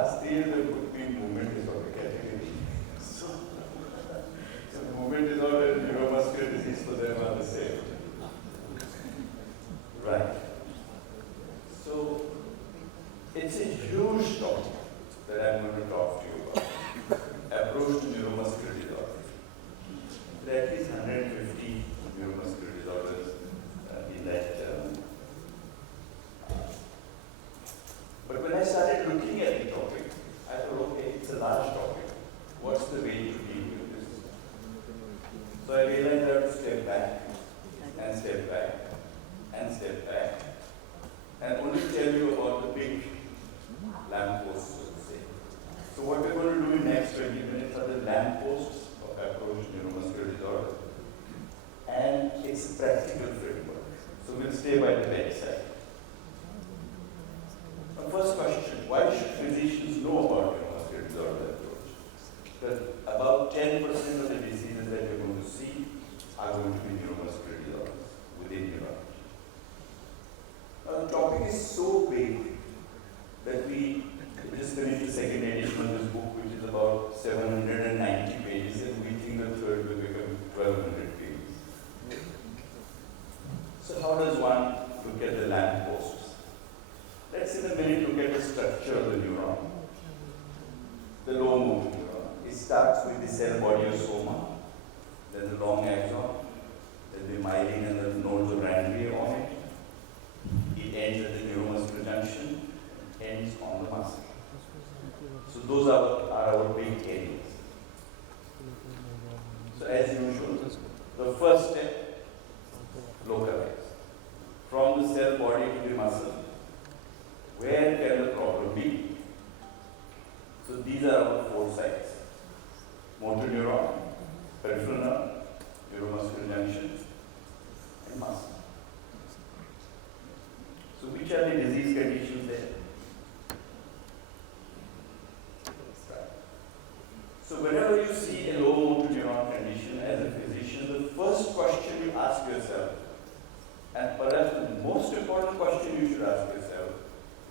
Last year the book being movement disorder category. So, so movement disorder and neuromuscular disease for them are the same. Right. So it's a huge topic that I'm going to talk to you about. Approach to neuromuscular disorder. There are at least 150 neuromuscular disorders in that term. But when I started looking at the topic, I thought, okay, it's a large topic. What's the way to deal with this? So I realized I have to step back and step back and step back and only tell you about the big lampposts, so to say. So what we're going to do in the next 20 minutes are the lampposts of approach to neuromuscular disorder. And it's a practical framework. So we'll stay by the bedside. The first question, why should physicians know about neuromuscular disorder approach? Because about 10% of the diseases that you're going to see are going to be neuromuscular disorders within neurology. Now the topic is so big that we just finished the second edition of this book, which is about 790 pages, and we think the third will become 1200 pages. So how does one look at the lampposts? Let's in a minute look at the structure of the neuron. The low motor neuron. It starts with the cell body of soma, then the long axon, then the myelin and the nodes of Ranvier on it. It ends at the neuromuscular junction, ends on the muscle. So those are our big areas. So as usual, the first step, localize. From the cell body to the muscle, where can the problem be? So these are our four sites. Motor neuron, peripheral nerve, neuromuscular junction, and muscle. So which are the disease conditions there? So whenever you see a low motor neuron condition as a physician, the first question you ask yourself, and perhaps the most important question you should ask yourself,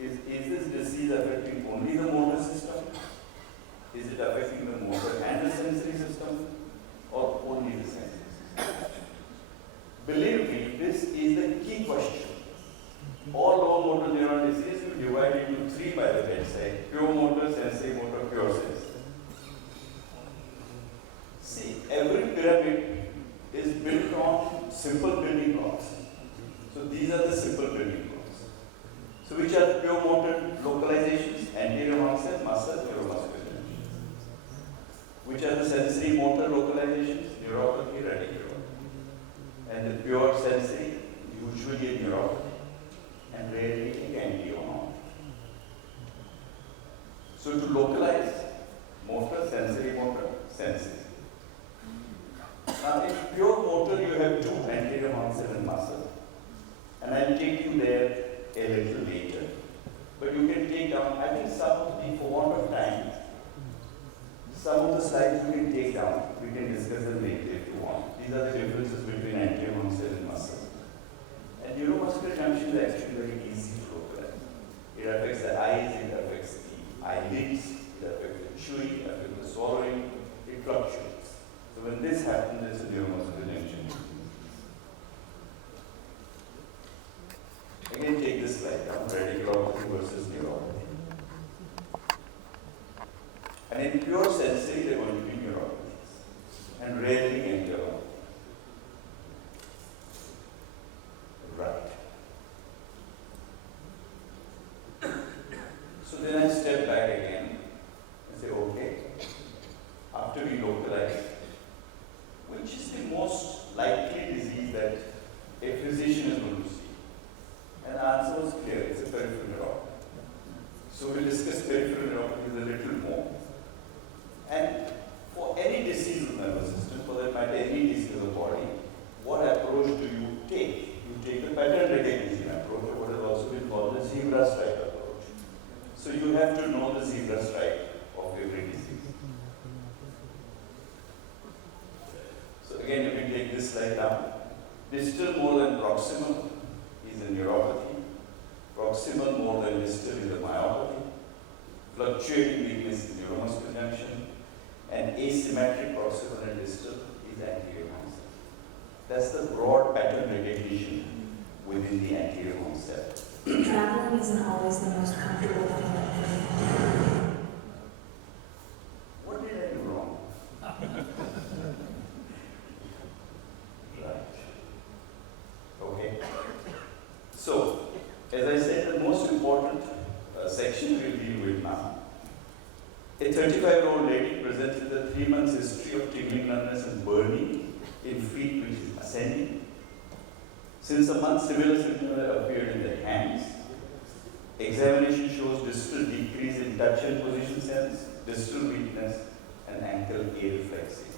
is this disease affecting only the motor system? Is it affecting the motor and the sensory system, or only the sensory system? Believe me, this is the key question. All low motor neuron disease we divide into three by the bedside: pure motor, sensory motor, pure sensory. See, every pyramid is built on simple building blocks. So these are the simple building blocks. So which are the pure motor localizations? Anterior horn muscle, neuromuscular junction. Which are the sensory motor localizations? Neuropathy, radiculopathy. And the pure sensory, usually a neuropathy, and rarely a ganglion. So to localize, motor, sensory motor, sensory. Now in pure motor you have two, anterior horn and muscle. And I'll take you there a little later. But you can take down, I think some of the, for want of time, some of the slides you can take down. We can discuss them later if you want. These are the differences between anterior horn and muscle. And neuromuscular junction is actually very easy to localize. It affects the eyes, it affects the eyelids, it affects the chewing, it affects the swallowing, it fluctuates. So when this happens, it's a neuromuscular junction. Again, take this slide down, radiculopathy versus neuropathy. And in pure sensory, there are going to be neuropathies, and rarely ganglion. Right. So then I step back again and say, okay, after we localize, which is the most likely disease that a physician is going to see? And the answer was clear, it's a peripheral neuropathy. So we'll discuss peripheral neuropathy a little more. And for any disease of the nervous system, for that matter, any disease of the body, what approach do you take? You take the pattern recognition approach, or what is also been called the zebra stripe approach. So you have to know the zebra stripe of every disease. So again, if we take this slide down, distal more than proximal is a neuropathy. Proximal more than distal is a myopathy. fluctuating weakness in neuromuscular junction, and asymmetric proximal and distal is anterior concept. That's the broad pattern recognition within the anterior concept. Traveling isn't always the most comfortable thing. What did I do wrong? Right. Okay. So, as I said, the most important section we'll deal with now. A 35-year-old lady presents with a 3 months history of tingling, numbness, and burning in feet which is ascending. Since a month, similar symptoms have appeared in the hands. Examination shows distal decrease in touch and position sense, distal weakness, and ankle areflexy.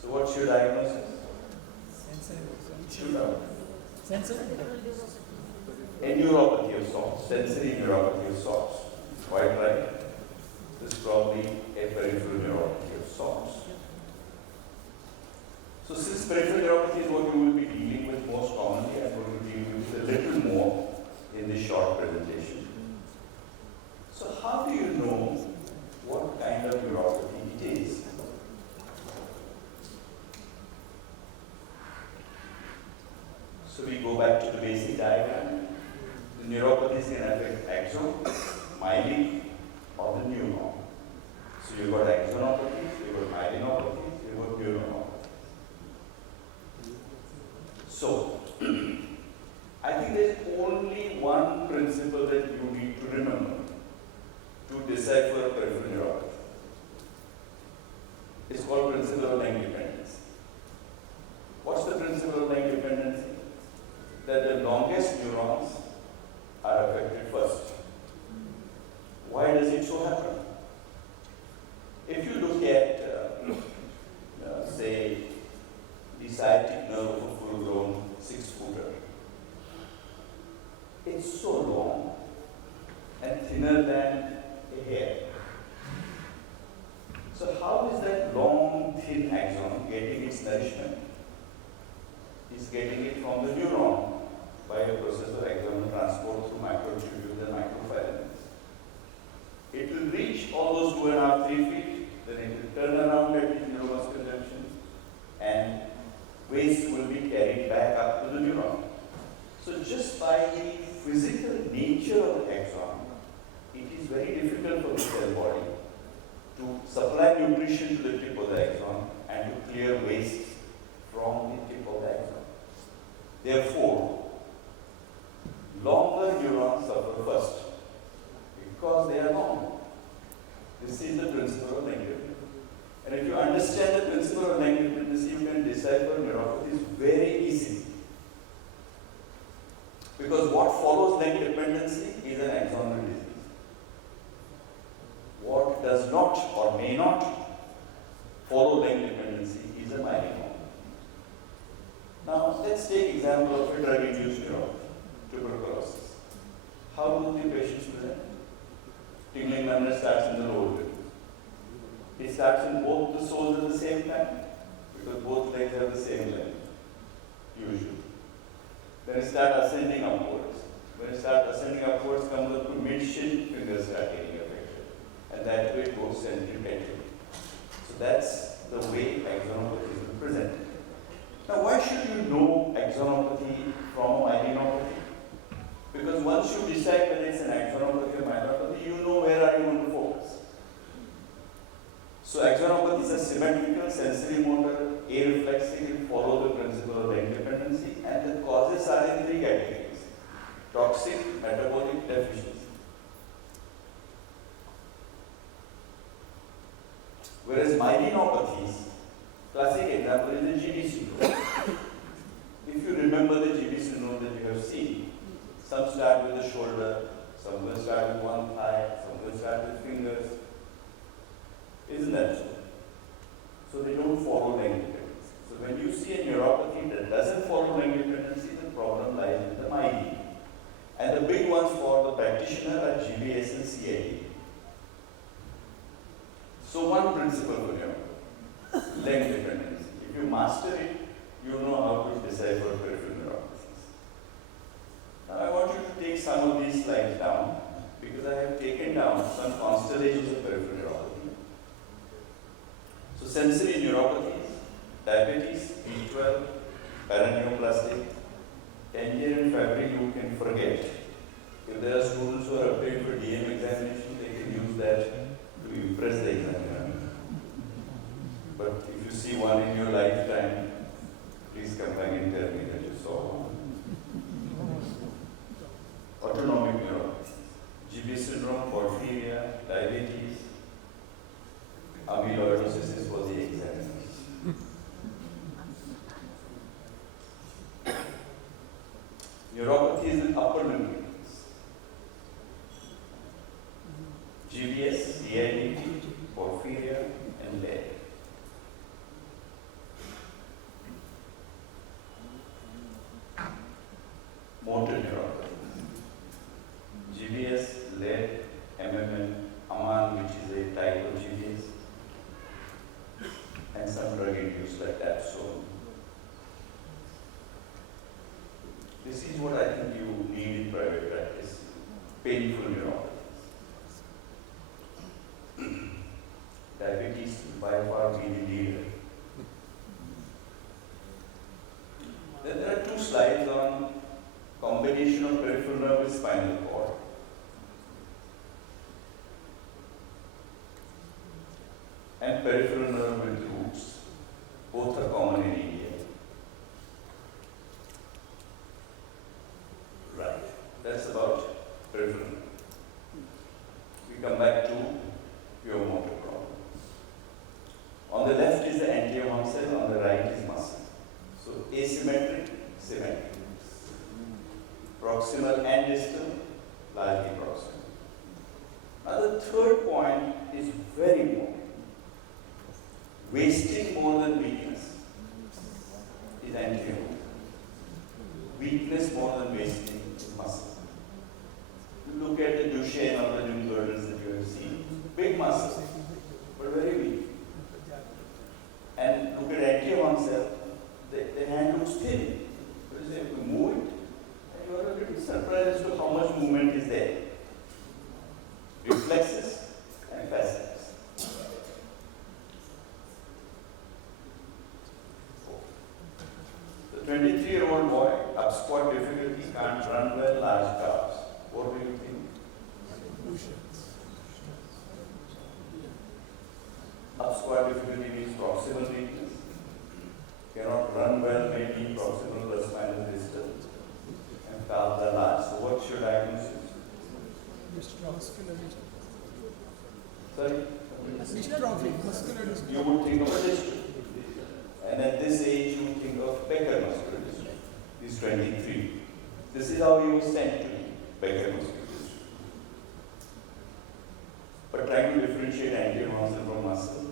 So what's your diagnosis? Shoot out. A neuropathy of sorts, sensory neuropathy of sorts. Quite right. This is probably a peripheral neuropathy of sorts. So since peripheral neuropathy is what you will be dealing with most commonly, I'm going to deal with a little more in this short presentation. So how do you know what kind of neuropathy it is? So we go back to the basic diagram. The neuropathies can affect axon, myelin, or the neuron. So you've got axonopathies, you've got myelinopathies, you've got neuronopathies. So, I think there's only one principle that you need to remember to decipher peripheral neuropathy. It's called principle of length dependency. What's the principle of length dependency? That the longest neurons are affected first. Why does it so happen? If you look at, say, the sciatic nerve of a full-grown 6-footer, it's so long and thinner than a hair. So how is that long, thin axon getting its nourishment? It's getting it from the neuron by a process of axonal transport through microtubules and microfilaments. It will reach all those 2.5, 3 feet, then it will turn around at the neuromuscular junction, and waste will be carried back up to the neuron. So just by the physical nature of the axon, it is very difficult for the cell body to supply nutrition to the tip of the axon and to clear waste from the tip of the axon. Therefore, longer neurons suffer first because they are long. This is the principle of length dependency. And if you understand the principle of length dependency, you can decipher neuropathies very easily. Because what follows length dependency is an axonal disease. What does not or may not follow length dependency is a myelin. Now, let's take example of a drug-induced neuropathy, tuberculosis. How do the patients present? Tingling numbness starts in the lower limb. It starts in both the soles at the same time, because both legs have the same length, usually. Then it starts ascending upwards. When it starts ascending upwards, comes up to mid-shin, fingers start getting affected. And that way it goes centripetal. So that's the way axonopathy is presented. Now, why should you know axonopathy from myelinopathy? Because once you decide whether it's an axonopathy or myelopathy, you know where are you going to focus. So axonopathy is a symmetrical, sensory motor, areflexic, will follow the principle of length dependency, and the causes are in 3 categories: toxic, metabolic, deficiency. Whereas myelinopathies, classic example is the GD syndrome. If you remember the GD syndrome that you have seen, some start with the shoulder, some will start with one thigh, some will start with fingers. Isn't that so? So they don't follow length dependency. So when you see a neuropathy that doesn't follow length dependency, the problem lies in the myelin. And the big ones for the practitioner are GBS and CID. So one principle for neuropathy, length dependency. If you master it, you know how to decipher peripheral neuropathies. Now I want you to take some of these slides down because I have taken forget. If there are students who are appearing for DM examination, they can use that to impress the examiner. But if you see one in your lifetime, please come back and tell me that you saw one. Autonomic neuropathy, GB syndrome, porphyria, diabetes, amyloidosis is for the examiners. Neuropathy is in upper limb weakness. GBS, CIDP, porphyria, and lead. Motor neuropathy. GBS, lead, MMN, AMAN, which is a type of GBS, and some drug induced like Dapsone. This is what I think you need in private practice, painful neuropathy. Diabetes by far being the leader. Then there are two slides on combination of peripheral nerve with spinal cord. And peripheral nerve with roots. Both are common in India. Right. That's about peripheral nerve. We come back to pure motor problem. On the left is the anterior muscle, on the right is muscle. So asymmetric, symmetric. Proximal and distal, largely proximal. Now the third point is very important. Wasting more than weakness is anterior. Weakness more than wasting is muscle. Look at the Duchenne or the limb girdles that you have seen. Big muscle, but very weak. And look at anterior oneself, the hand looks thin. But you say, if you move it, and you are a little surprised as to how much movement is there. Reflexes and facets. The 23-year-old boy, up squat difficulty, can't run well, large calves. What do you think? Up squat difficulty means proximal weakness. Cannot run well, maybe proximal plus minus distal. And calves are large. So what's your diagnosis? Sorry? You would think of a dystrophy. And at this age, you would think of Becker muscular dystrophy. He's 23. This is how he was sent to me, Becker muscular dystrophy. But trying to differentiate anterior muscle from muscle,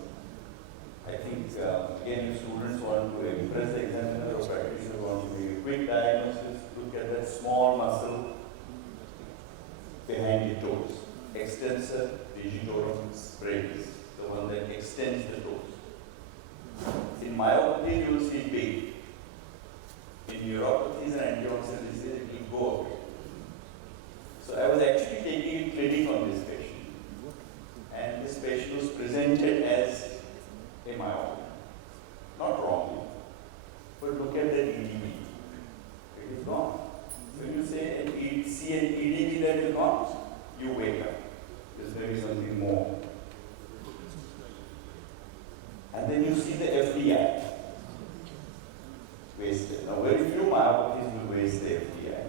I think, again, if students want to impress the examiner or practitioner want to make a quick diagnosis, look at that small muscle behind the toes. Extensor digitorum brevis, the one that extends the toes. In myopathy, you will see big. In neuropathies and anti-oxidant disease, it will go away. So I was actually taking a clinic on this patient. And this patient was presented as a myopathy. Not wrongly. But look at that EDB. It is gone. When you say see an EDB that is gone, you wake up. There's maybe something more. And then you see the FDI wasted. Now, very few myopathies will waste the FDI.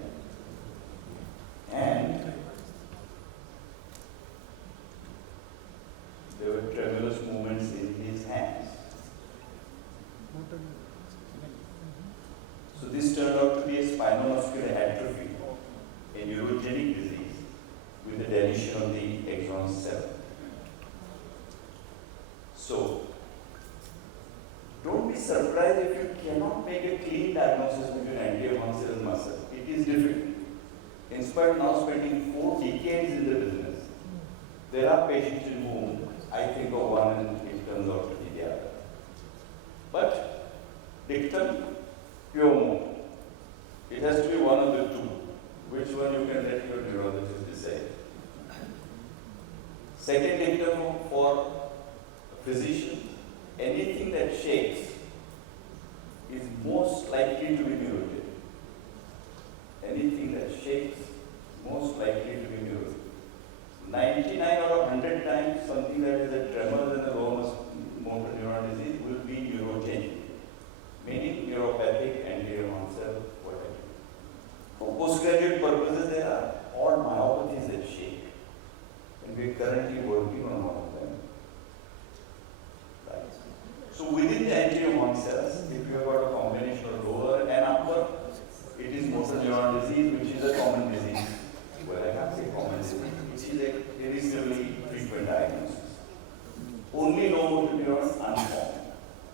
And there were tremulous movements in his hands. So this turned out to be a spinal muscular atrophy, a neurogenic disease with the deletion of the exon 7. So, don't be surprised if you cannot make a clean diagnosis between anterior muscle and muscle. It is difficult. In spite of now spending 4 decades in the business, there are patients in whom I think of one and it turns out to be the other. But dictum, pure motor. It has to be one of the two. Which one you can let your neurologist decide. Second dictum for a physician, anything that shakes is most likely to be neurogenic. Anything that shakes, most likely to be neuro. 99 out of 100 times, something that is a tremor in the lower motor neuron disease will be neurogenic, meaning neuropathic, anterior onset, whatever. For postgraduate purposes, there are all myopathies that shake, and we are currently working on one of them. Right. So within the anterior horn cells, if you have got a combination of lower and upper, it is motor neuron disease, which is a common disease. Well, I can't say common disease, which is a reasonably frequent diagnosis. Only low motor neurons unformed.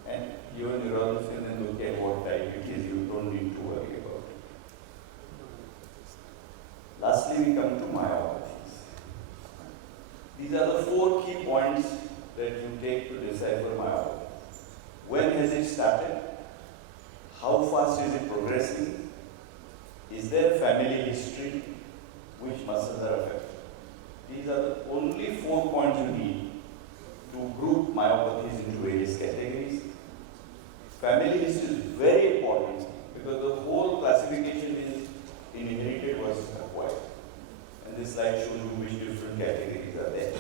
And your neurologist will then look at what type it is, you don't need to worry about it. Lastly, we come to myopathies. These are the 4 key points that you take to decipher myopathy. When has it started? How fast is it progressing? Is there family history? Which muscles are affected? These are the only 4 points you need to group myopathies into various categories. Family history is very important because the whole classification is inherited versus acquired. And this slide shows you which different categories are there.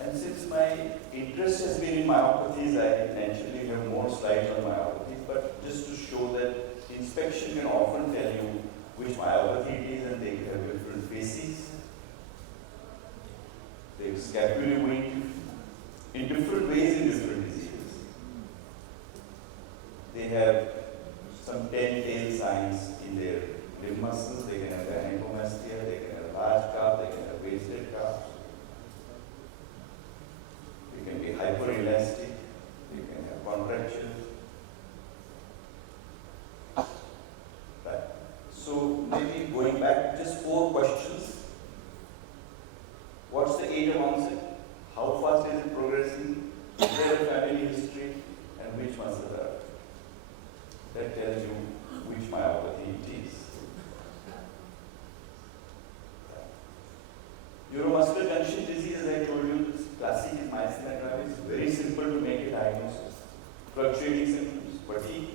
And since my interest has been in myopathies, I naturally have more slides on myopathies, but just to show that inspection can often tell you which myopathy it is, and they have different faces. They scapulae wing in different ways in different diseases. They have some telltale signs in their limb muscles. They can have gynecomastia, they can have large calf, they can have wasted calf. They can be hyperelastic, they can have contractions. Right. So maybe going back, just 4 questions. What's the age of onset? How fast is it progressing? Is there a family history? And which muscles are? That tells you which myopathy it is. Neuromuscular junction disease, as I told you, this classic is myasthenia gravis. Very simple to make a diagnosis. Fluctuating symptoms, fatigue,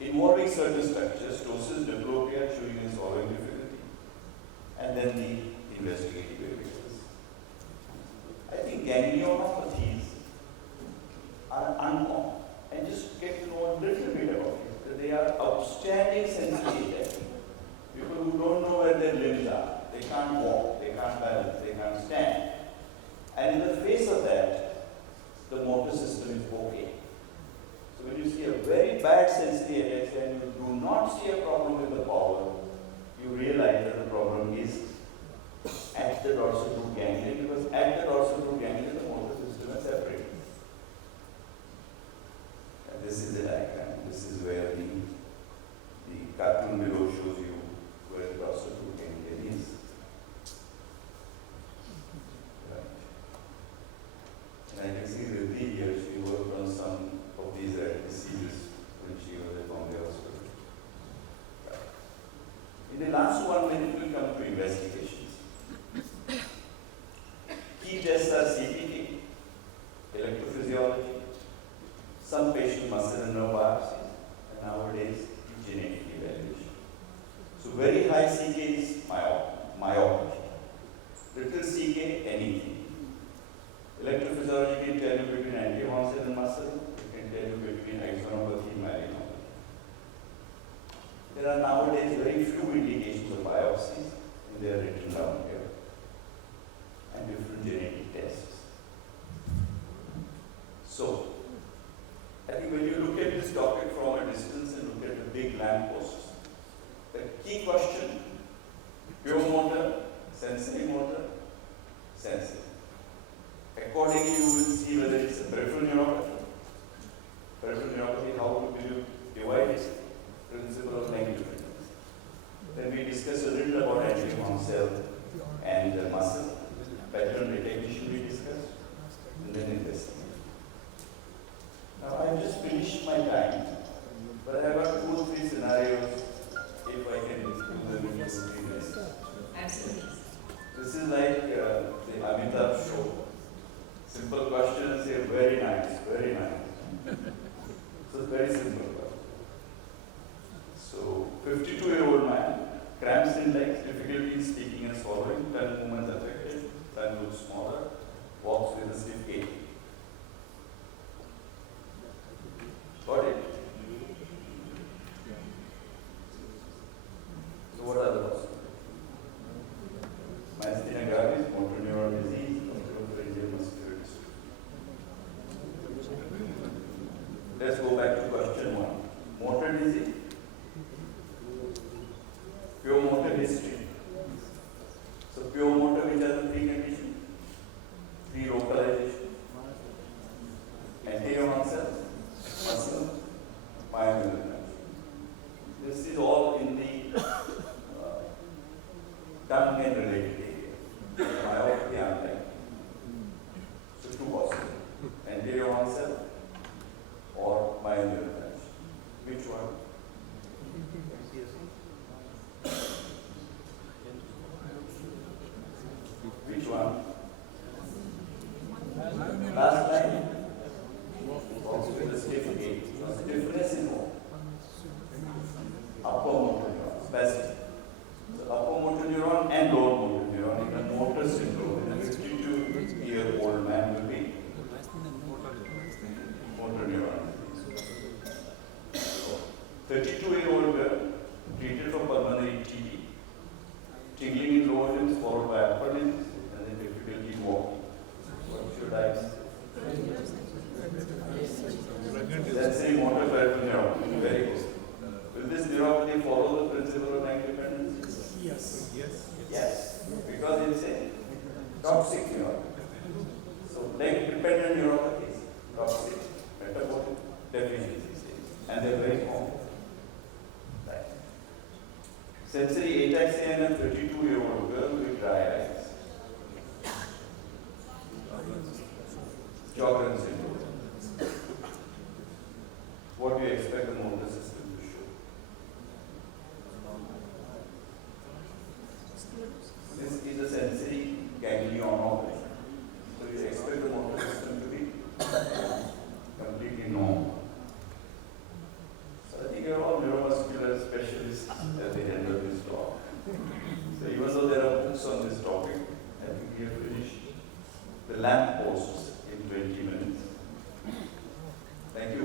involving certain structures, ptosis, diplopia, chewing and swallowing difficulty, and then the investigative evidence. I think ganglionopathies are uncommon, and just get to know a little bit about it. That they are outstanding sensitive people who don't know where their limbs are. They can't walk, they can't balance, they can't stand. And in the face of that, the motor system is okay. So when you see a very bad sensory headache and you do not see a problem with the power, you realize that the problem is at the dorsal root ganglion, because at the dorsal root ganglion, the motor system is separate. And this is the diagram. This is where the cartoon below shows you where the dorsal root ganglion is. Right. And I can see with the years she worked on some of these diseases when she was at Bombay Hospital. Right. In the last 1 minute, we come to investigations. Key tests are CPT, electrophysiology, some patient muscle and nerve biopsies, and nowadays genetic evaluation. So very high CK is myopathy. Little CK, anything. Electrophysiology can tell you between anterior onset and muscle, it can tell you between axonopathy and myelopathy. There are nowadays very few indications of biopsies, and they are written down here, and different genetic tests. So, I think when you look at this topic from a distance and look at the big lampposts, the key question, pure motor, sensory motor, sensory. Accordingly, you will see whether it's a peripheral neuropathy. Peripheral neuropathy, how will you divide it? Principle of negative frequency. Then we discussed a little about anterior cell and the muscle. Pattern recognition we discussed, and then investigation. Now I just finished my time, but I have got 2 or 3 scenarios, if I can do them in 2 or 3 minutes. Absolutely. This is like the Amitabh 52-year-old man, cramps in legs, difficulty in speaking and swallowing, tongue movements affected, tongue looks smaller, walks with a stiff gait. Got it? So what are the causes? Myasthenia gravis, motor neuron disease, osteoporosis, muscular dystrophy. Let's go back to question 1. Motor disease, pure motor history. So pure motor, which are the 3 conditions? 3 localization. Anterior onset, muscle, myomyelitis. This is all in the tongue and related area. Myopathy unlike. So 2 possible. Anterior onset or myomyelitis. Which one? Which one? Last line. Also with the stiff gait. Now, stiffness is what? Upper motor neuron, spastic. So upper motor neuron and lower motor neuron in a motor syndrome in a 52-year-old man will be motor neuron. 32-year-old girl treated for pulmonary TB, tingling in lower limbs followed by upper limbs, and then difficulty walking. What should I say? Let's say motor peripheral neuron. Very good. Will this neuropathy follow the principle of leg dependence? Yes. Yes, because it's a toxic neuropathy. So leg dependent neuropathies, toxic, metabolic deficiencies, and they're very common. Right. Sensory ataxia in a 32-year-old girl with dry eyes. Sjogren's syndrome. What do you expect the motor system to show? This is a sensory ganglion operation. So you expect the motor system to be completely normal. So I think you're all neuromuscular specialists as they handle this talk. So even though there are books on this topic, I think we have finished the lamp posts in 20 minutes. Thank you.